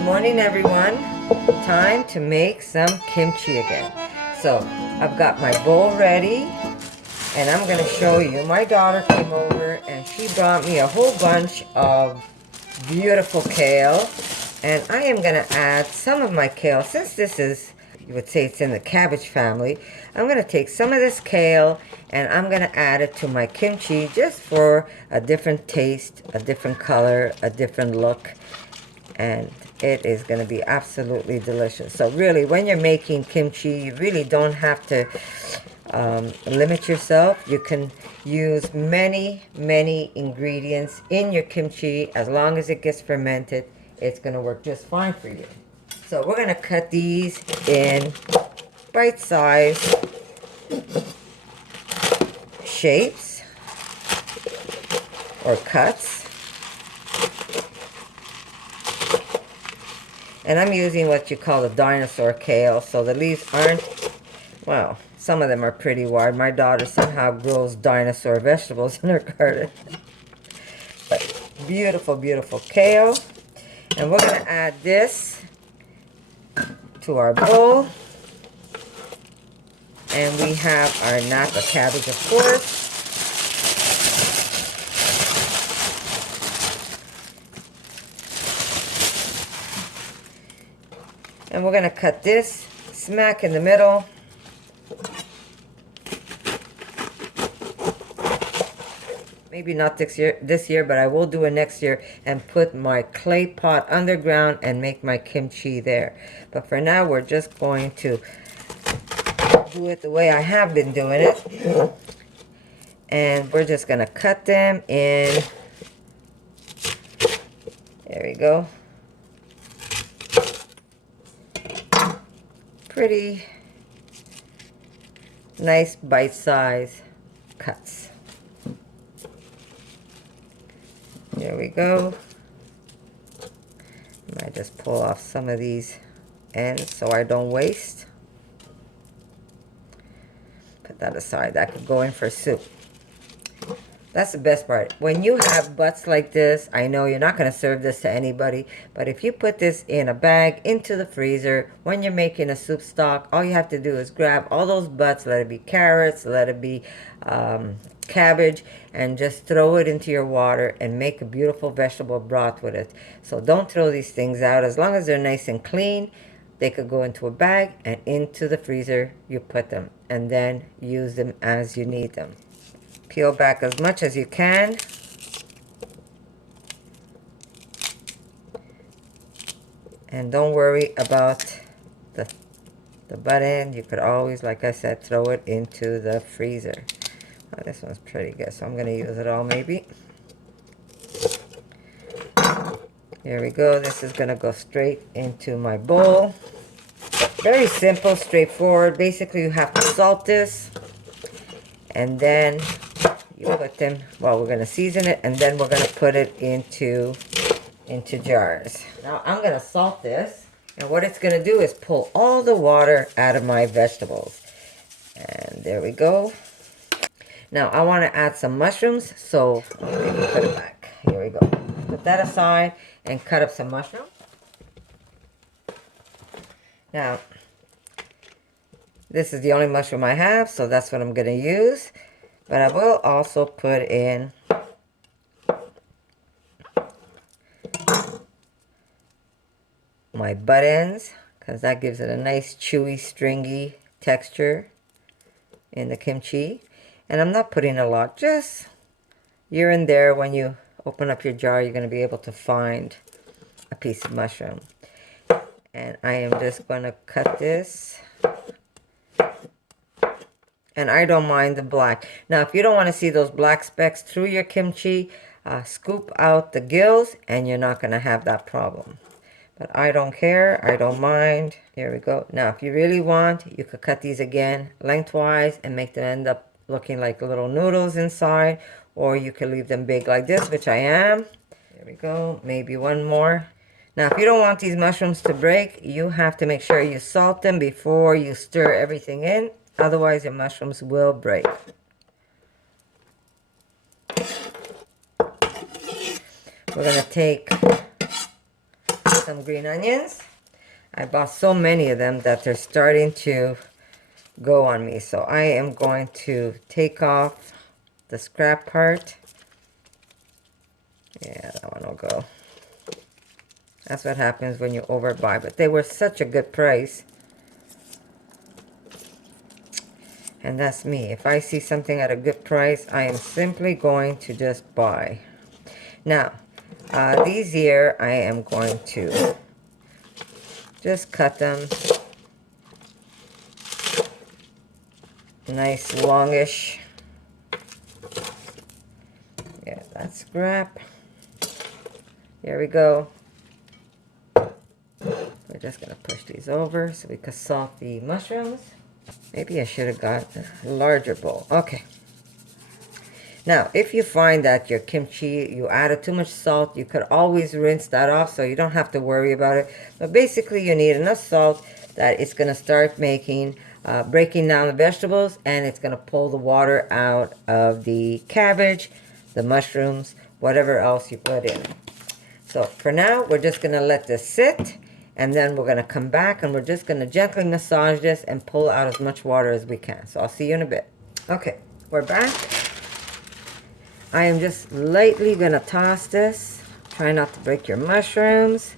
Good morning, everyone. Time to make some kimchi again. So I've got my bowl ready and I'm going to show you. My daughter came over and she brought me a whole bunch of beautiful kale, and I am going to add some of my kale. Since this is, you would say it's in the cabbage family, I'm going to take some of this kale and I'm going to add it to my kimchi just for a different taste, a different color, a different look, and it is going to be absolutely delicious. So really, when you're making kimchi, you really don't have to limit yourself. You can use many ingredients in your kimchi. As long as it gets fermented, it's going to work just fine for you. So we're going to cut these in bite-sized shapes or cuts. And I'm using what you call the dinosaur kale, so the leaves aren't, well, some of them are pretty wide. My daughter somehow grows dinosaur vegetables in her garden. But beautiful, beautiful kale. And we're going to add this to our bowl. And we have our napa cabbage, of course. And we're going to cut this smack in the middle. Maybe not this year, but I will do it next year and put my clay pot underground and make my kimchi there. But for now, we're just going to do it the way I have been doing it. And we're just going to cut them in. There we go. Pretty nice bite-sized cuts. There we go. I might just pull off some of these ends so I don't waste. Put that aside. That could go in for soup. That's the best part. When you have butts like this, I know you're not going to serve this to anybody, but if you put this in a bag into the freezer, when you're making a soup stock, all you have to do is grab all those butts, let it be carrots, let it be cabbage, and just throw it into your water and make a beautiful vegetable broth with it. So don't throw these things out. As long as they're nice and clean, they could go into a bag, and into the freezer you put them, and then use them as you need them. Peel back as much as you can. And don't worry about the butt end. You could always, like I said, throw it into the freezer. Oh, this one's pretty good, so I'm going to use it all maybe. Here we go. This is going to go straight into my bowl. Very simple, straightforward. Basically, you have to salt this. And then you put them, well, we're going to season it, and then we're going to put it into jars. Now I'm going to salt this, and what it's going to do is pull all the water out of my vegetables. And there we go. Now I want to add some mushrooms, so let me put it back. Here we go. Put that aside and cut up some mushrooms. Now, this is the only mushroom I have, so that's what I'm going to use. But I will also put in my butt ends, because that gives it a nice chewy, stringy texture in the kimchi. And I'm not putting a lot, just here and there. When you open up your jar, you're going to be able to find a piece of mushroom. And I am just going to cut this. And I don't mind the black. Now, if you don't want to see those black specks through your kimchi, scoop out the gills and you're not going to have that problem. But I don't care. I don't mind. Here we go. Now, if you really want, you could cut these again lengthwise and make them end up looking like little noodles inside. Or you could leave them big like this, which I am. There we go. Maybe one more. Now, if you don't want these mushrooms to break, you have to make sure you salt them before you stir everything in. Otherwise, your mushrooms will break. We're going to take some green onions. I bought so many of them that they're starting to go on me. So I am going to take off the scrap part. Yeah, that one will go. That's what happens when you overbuy. But they were such a good price. And that's me. If I see something at a good price, I am simply going to just buy. Now, these here, I am going to just cut them nice longish. Yeah, that's scrap. Here we go. We're just going to push these over so we can salt the mushrooms. Maybe I should have got a larger bowl. Okay. Now, if you find that your kimchi, you added too much salt, you could always rinse that off so you don't have to worry about it. But basically, you need enough salt that it's going to start making, breaking down the vegetables, and it's going to pull the water out of the cabbage, the mushrooms, whatever else you put in. So for now, we're just going to let this sit, and then we're going to come back and we're just going to gently massage this and pull out as much water as we can. So I'll see you in a bit. Okay, we're back. I am just lightly going to toss this. Try not to break your mushrooms.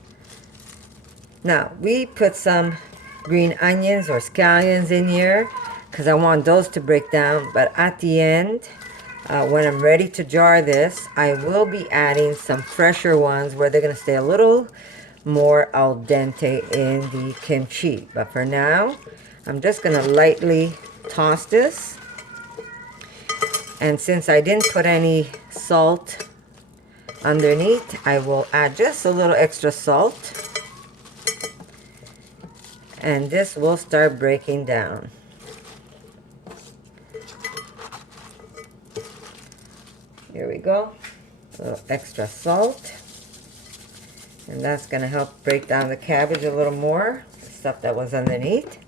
Now, we put some green onions or scallions in here because I want those to break down. But at the end, when I'm ready to jar this, I will be adding some fresher ones where they're going to stay a little more al dente in the kimchi. But for now, I'm just going to lightly toss this. And since I didn't put any salt underneath, I will add just a little extra salt. And this will start breaking down. Here we go. A little extra salt. And that's going to help break down the cabbage a little more, the stuff that was underneath.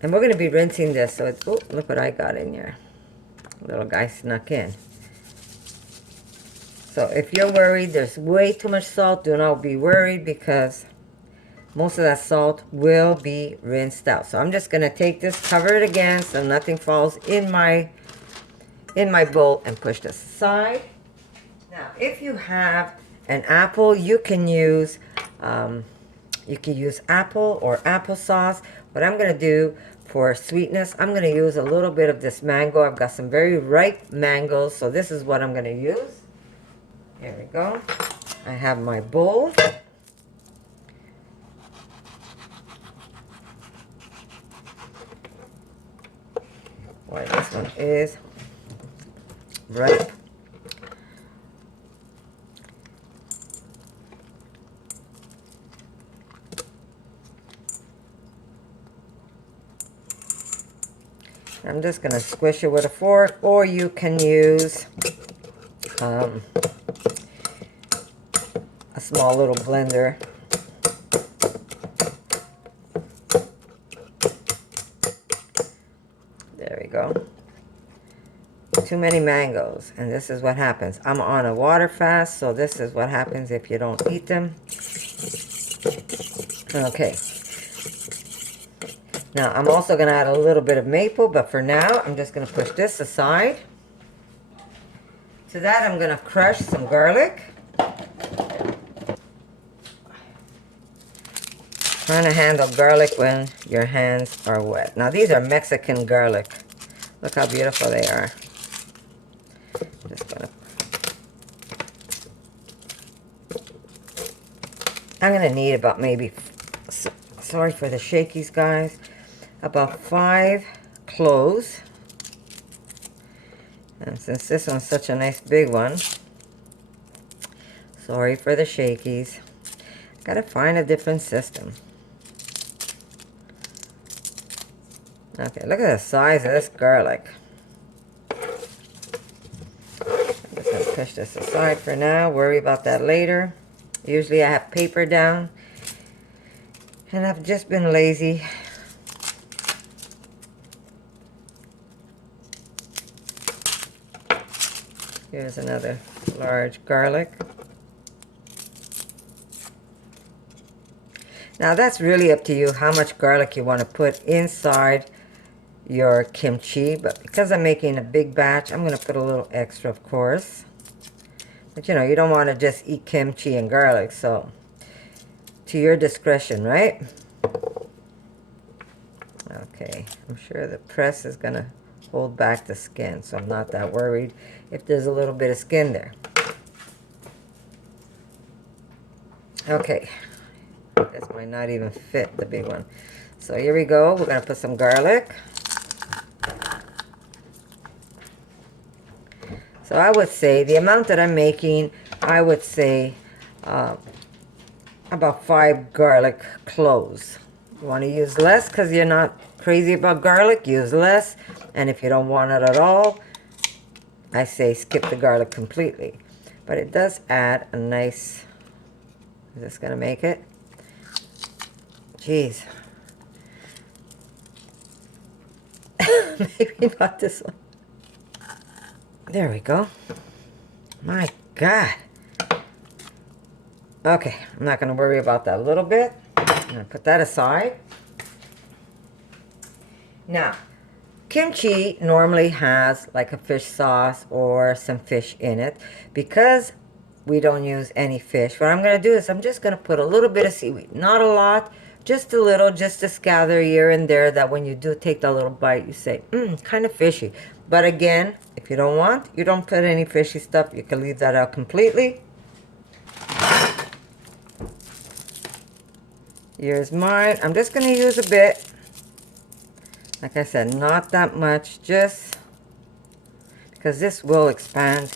And we're going to be rinsing this, so it's, oh, look what I got in here. Little guy snuck in. So if you're worried there's way too much salt, do not be worried because most of that salt will be rinsed out. So I'm just going to take this, cover it again so nothing falls in my bowl, and push this aside. Now, if you have an apple, you can use apple or applesauce. What I'm going to do for sweetness, I'm going to use a little bit of this mango. I've got some very ripe mangoes, so this is what I'm going to use. Here we go. I have my bowl. Boy, this one is ripe. I'm just going to squish it with a fork, or you can use a small little blender. There we go. Too many mangoes, and this is what happens. I'm on a water fast, so this is what happens if you don't eat them. Okay. Now, I'm also going to add a little bit of maple, but for now, I'm just going to push this aside. To that, I'm going to crush some garlic. Trying to handle garlic when your hands are wet. Now, these are Mexican garlic. Look how beautiful they are. I'm going to need about maybe, sorry for the shakies, guys, about 5 cloves. And since this one's such a nice big one, sorry for the shakies. Gotta find a different system. Okay, look at the size of this garlic. I'm just gonna push this aside for now, worry about that later. Usually I have paper down, and I've just been lazy. Here's another large garlic. Now that's really up to you how much garlic you want to put inside your kimchi, but because I'm making a big batch, I'm going to put a little extra, of course. But you know, you don't want to just eat kimchi and garlic, so to your discretion, right? Okay, I'm sure the press is going to hold back the skin, so I'm not that worried if there's a little bit of skin there. Okay, this might not even fit the big one. So here we go. We're going to put some garlic. So I would say the amount that I'm making, I would say about 5 garlic cloves. You want to use less because you're not crazy about garlic, use less. And if you don't want it at all, I say skip the garlic completely. But it does add a nice... Is this going to make it? Jeez. Maybe not this one. There we go. My God. Okay, I'm not going to worry about that a little bit. I'm going to put that aside. Now, kimchi normally has like a fish sauce or some fish in it. Because we don't use any fish, what I'm going to do is I'm just going to put a little bit of seaweed. Not a lot, just a little, just to scatter here and there, that when you do take that little bite, you say, kind of fishy. But again, if you don't want, you don't put any fishy stuff. You can leave that out completely. Here's mine. I'm just going to use a bit. Like I said, not that much, just because this will expand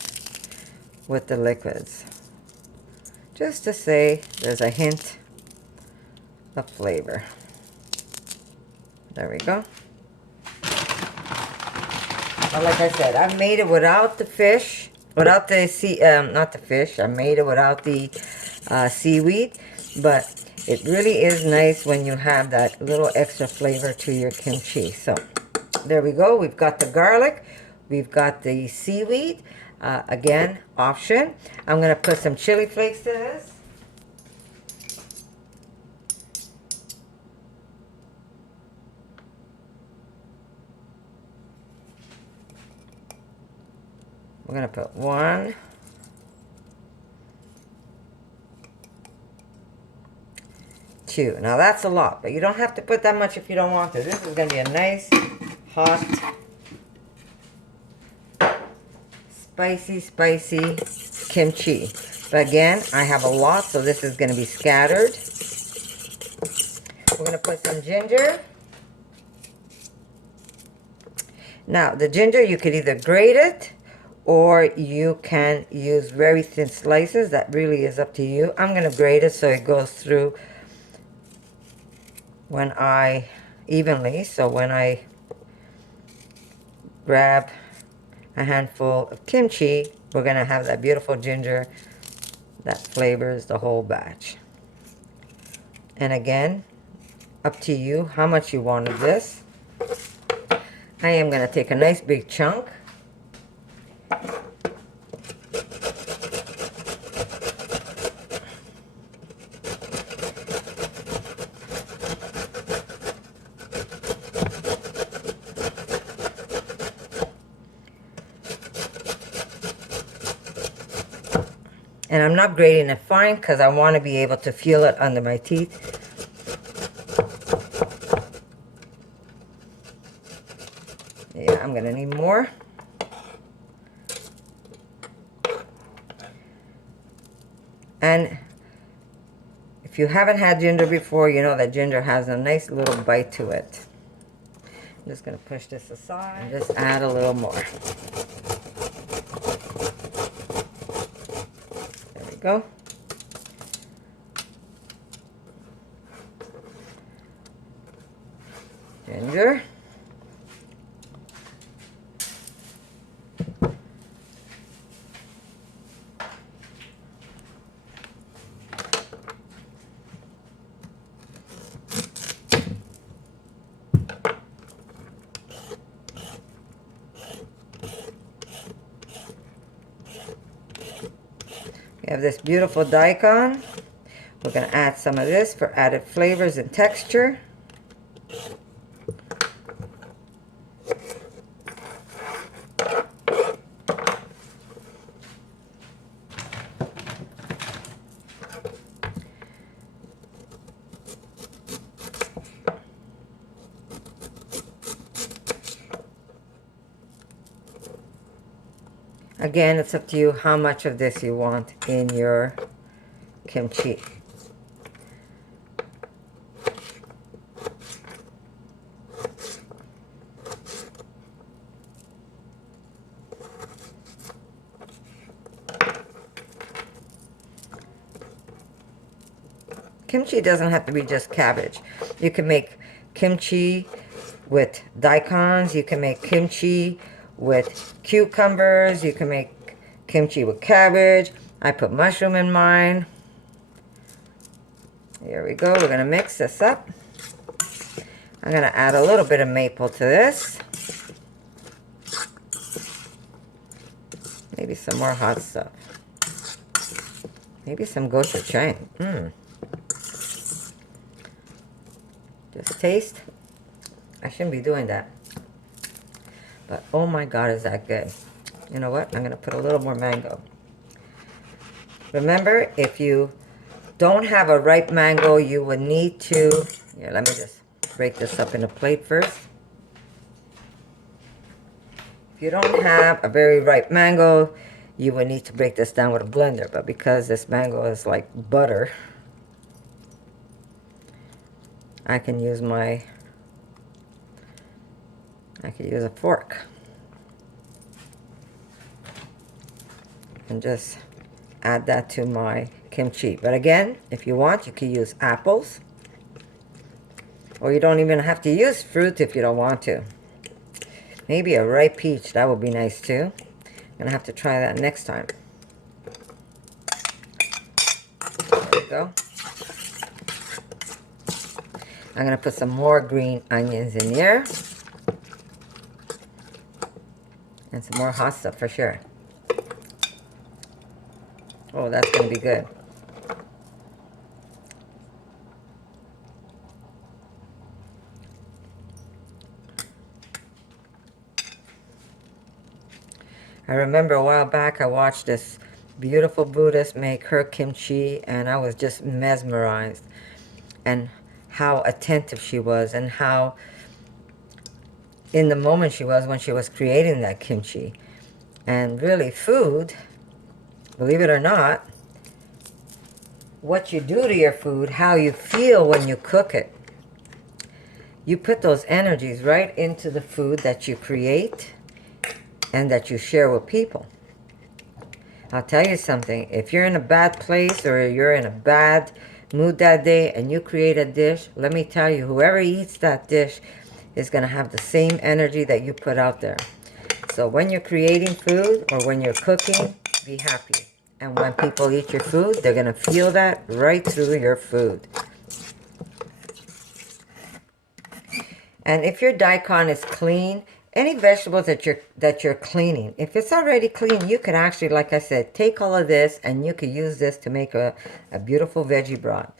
with the liquids. Just to say there's a hint of flavor. There we go. But like I said, I made it without the fish, without the not the fish. I made it without the seaweed, but it really is nice when you have that little extra flavor to your kimchi. So there we go. We've got the garlic, we've got the seaweed. Again, option. I'm going to put some chili flakes to this. We're going to put 1, 2. Now that's a lot, but you don't have to put that much if you don't want to. This is going to be a nice, hot, spicy kimchi. But again, I have a lot, so this is going to be scattered. We're going to put some ginger. Now, the ginger, you could either grate it, or you can use very thin slices. That really is up to you. I'm going to grate it so it goes through when I evenly. So when I grab a handful of kimchi, we're going to have that beautiful ginger that flavors the whole batch. And again, up to you how much you want of this. I am going to take a nice big chunk. And I'm not grating it fine because I want to be able to feel it under my teeth. Yeah, I'm going to need more. And if you haven't had ginger before, you know that ginger has a nice little bite to it. I'm just going to push this aside and just add a little more. There we go. Ginger. We have this beautiful daikon. We're going to add some of this for added flavors and texture. Again, it's up to you how much of this you want in your kimchi. Kimchi doesn't have to be just cabbage. You can make kimchi with daikons. You can make kimchi with cucumbers. You can make kimchi with cabbage. I put mushroom in mine. Here we go. We're going to mix this up. I'm going to add a little bit of maple to this. Maybe some more hot stuff. Maybe some gochujang. Just taste. I shouldn't be doing that. But oh my God, is that good. You know what? I'm going to put a little more mango. Remember, if you don't have a ripe mango, you would need to... Here, let me just break this up in a plate first. If you don't have a very ripe mango, you would need to break this down with a blender. But because this mango is like butter, I can use a fork. And just add that to my kimchi. But again, if you want, you can use apples. Or you don't even have to use fruit if you don't want to. Maybe a ripe peach, that would be nice too. I'm gonna have to try that next time. There we go. I'm gonna put some more green onions in here. And some more hot stuff for sure. Oh, that's going to be good. I remember a while back I watched this beautiful Buddhist make her kimchi, and I was just mesmerized. And how attentive she was, and how in the moment she was when she was creating that kimchi. And really, food, believe it or not, what you do to your food, how you feel when you cook it, you put those energies right into the food that you create and that you share with people. I'll tell you something, if you're in a bad place or you're in a bad mood that day and you create a dish, let me tell you, whoever eats that dish is going to have the same energy that you put out there. So when you're creating food or when you're cooking, be happy. And when people eat your food, they're going to feel that right through your food. And if your daikon is clean, any vegetables that you're cleaning, if it's already clean, you could actually, like I said, take all of this and you could use this to make a beautiful veggie broth.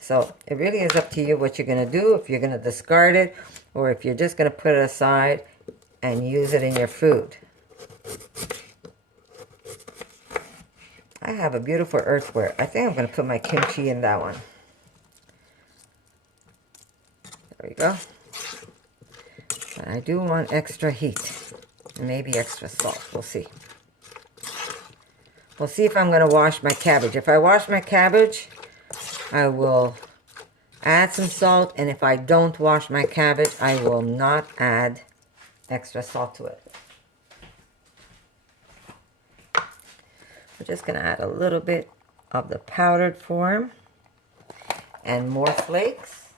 So it really is up to you what you're going to do, if you're going to discard it or if you're just going to put it aside and use it in your food. I have a beautiful earthware. I think I'm going to put my kimchi in that one. There we go. But I do want extra heat. Maybe extra salt. We'll see. We'll see if I'm going to wash my cabbage. If I wash my cabbage, I will add some salt. And if I don't wash my cabbage, I will not add extra salt to it. We're just going to add a little bit of the powdered form and more flakes.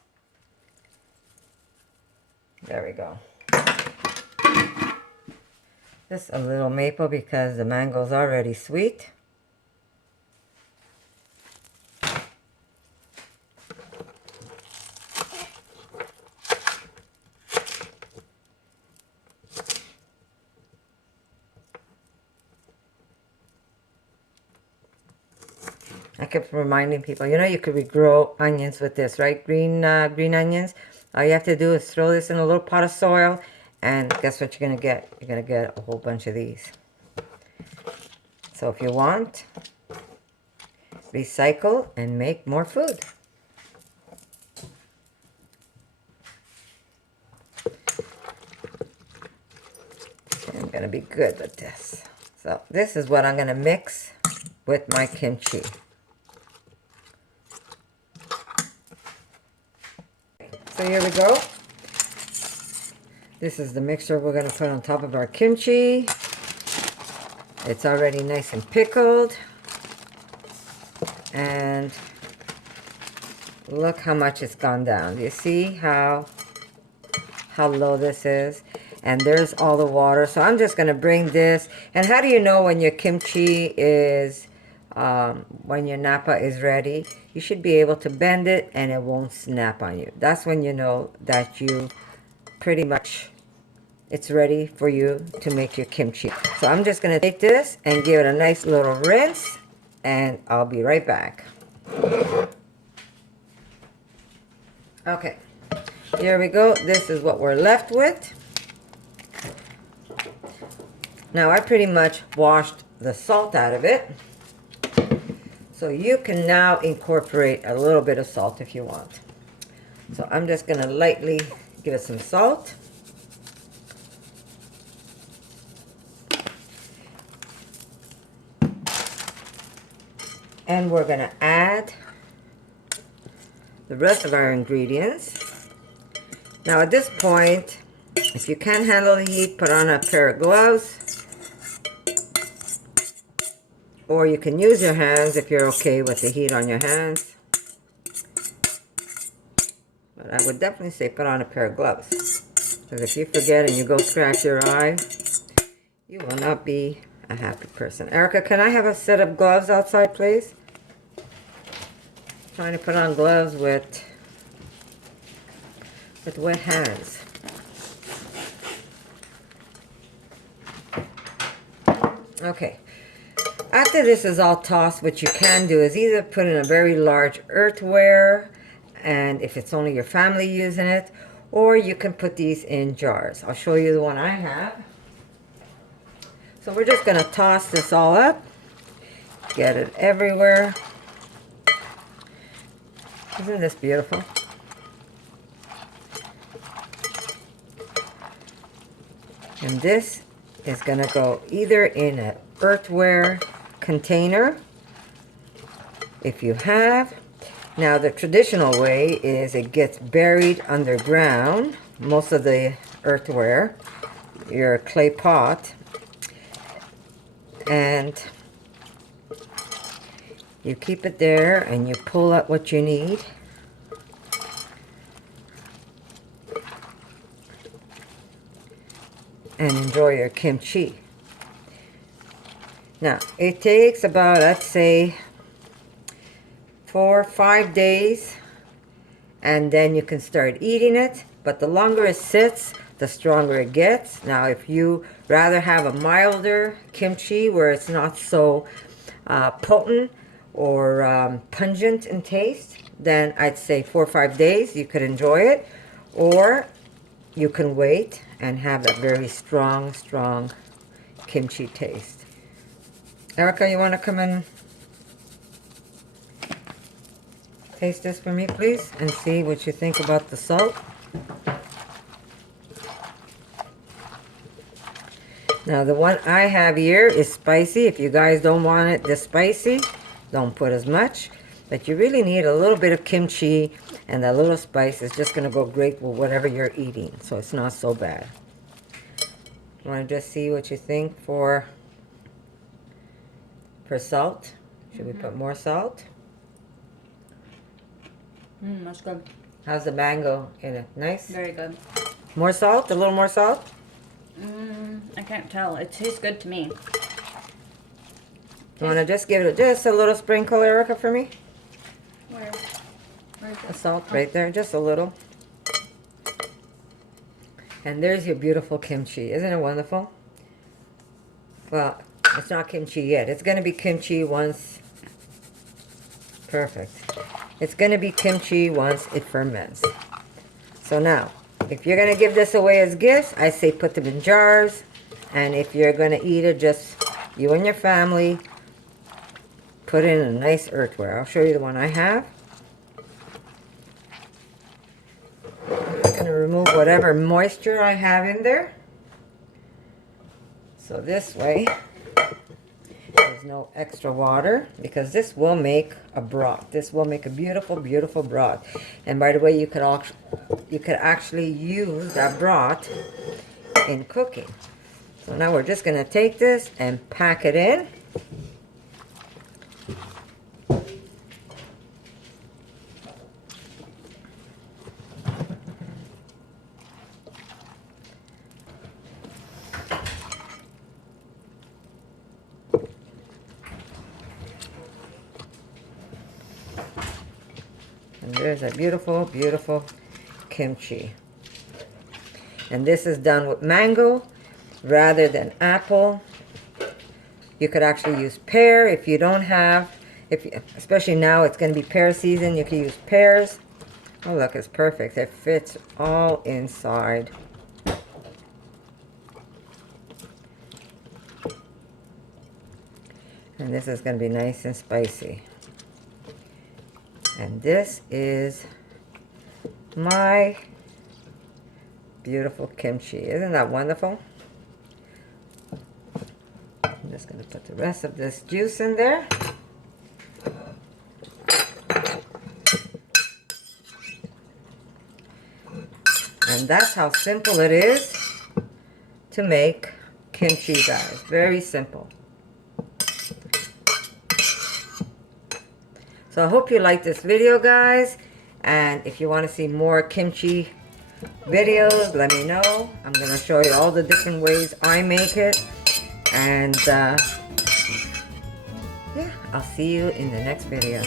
There we go. Just a little maple because the mango is already sweet. kept reminding people, you know, you could regrow onions with this, right? Green onions. All you have to do is throw this in a little pot of soil, and guess what you're going to get? You're going to get a whole bunch of these. So if you want, recycle and make more food. I'm going to be good with this. So this is what I'm going to mix with my kimchi. So here we go. This is the mixture we're going to put on top of our kimchi. It's already nice and pickled. And look how much it's gone down. Do you see how low this is? And there's all the water. So I'm just going to bring this. And how do you know when your kimchi is, when your napa is ready? You should be able to bend it and it won't snap on you. That's when you know that you pretty much, it's ready for you to make your kimchi. So I'm just going to take this and give it a nice little rinse, and I'll be right back. Okay, here we go. This is what we're left with. Now I pretty much washed the salt out of it. So you can now incorporate a little bit of salt if you want. So I'm just going to lightly give it some salt. And we're going to add the rest of our ingredients. Now at this point, if you can't handle the heat, put on a pair of gloves. Or you can use your hands if you're okay with the heat on your hands. But I would definitely say put on a pair of gloves. Because if you forget and you go scratch your eye, you will not be a happy person. Erica, can I have a set of gloves outside, please? Trying to put on gloves with wet hands. Okay. After this is all tossed, what you can do is either put in a very large earthware, and if it's only your family using it, or you can put these in jars. I'll show you the one I have. So we're just going to toss this all up, get it everywhere. Isn't this beautiful? And this is going to go either in an earthware container, if you have. Now the traditional way is it gets buried underground, most of the earthware, your clay pot, and you keep it there and you pull out what you need. And enjoy your kimchi. Now, it takes about, let's say, 4 or 5 days, and then you can start eating it. But the longer it sits, the stronger it gets. Now, if you rather have a milder kimchi where it's not so potent or pungent in taste, then I'd say 4 or 5 days you could enjoy it. Or you can wait and have a very strong kimchi taste. Erica, you want to come and taste this for me, please, and see what you think about the salt? Now, the one I have here is spicy. If you guys don't want it this spicy, don't put as much. But you really need a little bit of kimchi, and that little spice is just going to go great with whatever you're eating, so it's not so bad. You want to just see what you think for salt? Should we put more salt? That's good. How's the mango in it? Nice? Very good. More salt? A little more salt? I can't tell. It tastes good to me. You want to just give it just a little sprinkle, Erica, for me? Where is The it? salt right there, just a little. And there's your beautiful kimchi. Isn't it wonderful? Well, it's not kimchi yet. It's going to be kimchi once Perfect. It's going to be kimchi once it ferments. So now, if you're going to give this away as gifts, I say put them in jars. And if you're going to eat it, just you and your family, put it in a nice earthware. I'll show you the one I have. I'm going to remove whatever moisture I have in there. So this way, there's no extra water, because this will make a broth. This will make a beautiful, beautiful broth. And by the way, you could actually use that broth in cooking. So now we're just going to take this and pack it in. And there's a beautiful, beautiful kimchi. And this is done with mango rather than apple. You could actually use pear if you don't have, especially now it's going to be pear season, you can use pears. Oh look, it's perfect. It fits all inside. And this is going to be nice and spicy. And this is my beautiful kimchi. Isn't that wonderful? I'm just going to put the rest of this juice in there. And that's how simple it is to make kimchi, guys. Very simple. So I hope you like this video, guys. And if you want to see more kimchi videos, let me know. I'm going to show you all the different ways I make it. And yeah, I'll see you in the next video.